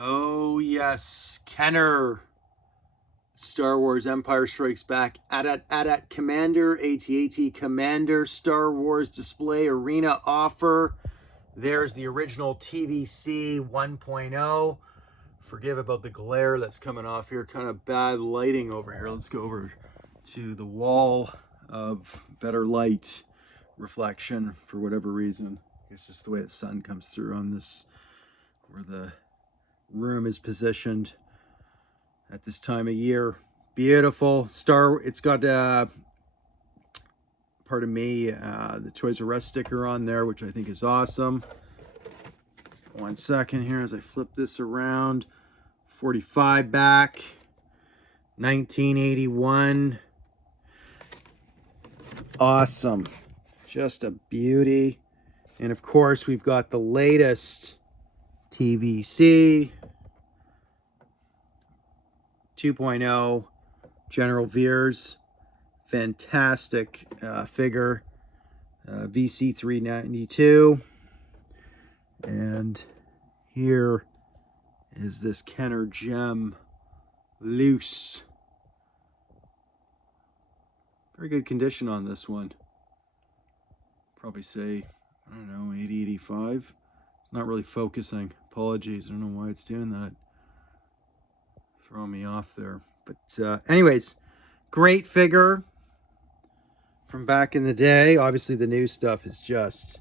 Oh yes, Kenner. Star Wars Empire Strikes Back. AT-AT Commander, AT-AT Commander, Star Wars Display Arena offer. There's the original TVC 1.0. Forgive about the glare that's coming off here. Kind of bad lighting over here. Let's go over to the wall of better light reflection for whatever reason. It's just the way the sun comes through on this, where the room is positioned at this time of year. Beautiful it's got pardon me, the Toys R Us sticker on there, which I think is awesome. 1 second here as I flip this around. 45 back, 1981. Awesome, just a beauty. And of course we've got the latest TVC 2.0 General Veers. Fantastic figure, VC 392. And here is this Kenner Gem loose. Very good condition on this one. Probably say, I don't know, 80, 85. It's not really focusing. Apologies, I don't know why it's doing that. Throwing me off there. But anyways, great figure from back in the day. Obviously the new stuff is just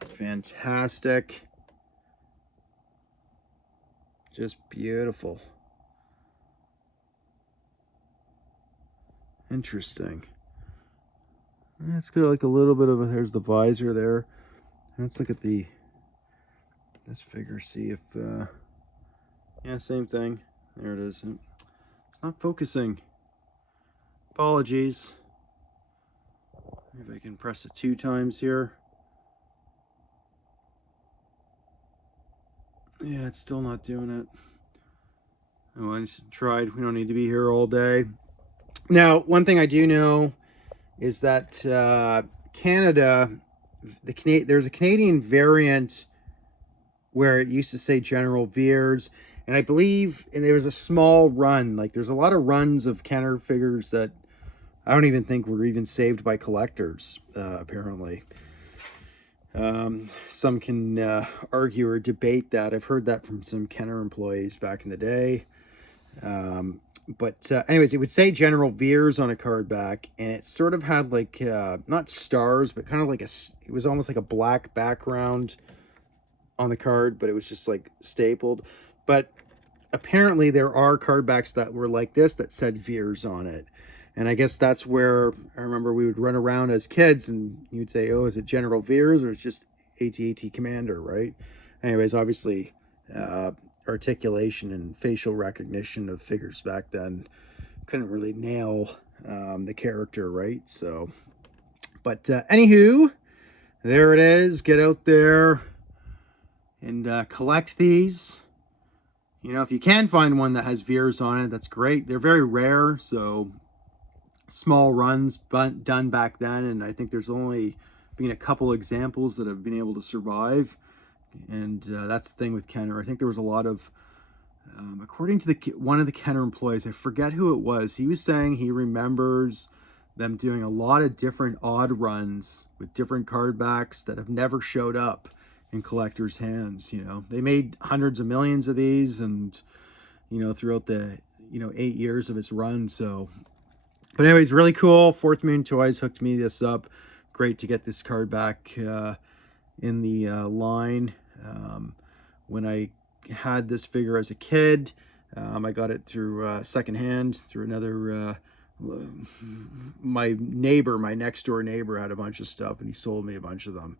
fantastic. Just beautiful. Interesting. It's got like a little bit of a, there's the visor there. Let's look at this figure, see if yeah, same thing. There it is. It's not focusing. Apologies. If I can press it 2 times here. Yeah, it's still not doing it. Oh, I just tried. We don't need to be here all day. Now, one thing I do know is that Canada, there's a Canadian variant where it used to say General Veers, and I believe there was a small run. Like, there's a lot of runs of Kenner figures that I don't even think were even saved by collectors, apparently. Some can argue or debate that. I've heard that from some Kenner employees back in the day. But anyways, it would say General Veers on a card back, and it sort of had like, not stars, but kind of like it was almost like a black background on the card, but it was just like stapled. But apparently there are card backs that were like this that said Veers on it. And I guess that's where I remember we would run around as kids and you'd say, oh, is it General Veers or it's just AT-AT Commander, right? Anyways, obviously, articulation and facial recognition of figures back then couldn't really nail the character, right? So, but anywho, there it is. Get out there and collect these. You know, if you can find one that has Veers on it, that's great. They're very rare, so small runs done back then, and I think there's only been a couple examples that have been able to survive. And that's the thing with Kenner. I think there was a lot of, according to one of the Kenner employees, I forget who it was, he was saying he remembers them doing a lot of different odd runs with different card backs that have never showed up in collectors' hands. You know, they made hundreds of millions of these, and you know, throughout the 8 years of its run. So, but anyways, really cool. Fourth Moon Toys hooked me this up. Great to get this card back in the line. When I had this figure as a kid, I got it through secondhand through another my next door neighbor had a bunch of stuff and he sold me a bunch of them,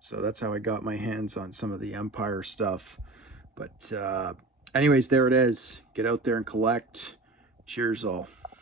so that's how I got my hands on some of the Empire stuff. But anyways, there it is. Get out there and collect. Cheers all.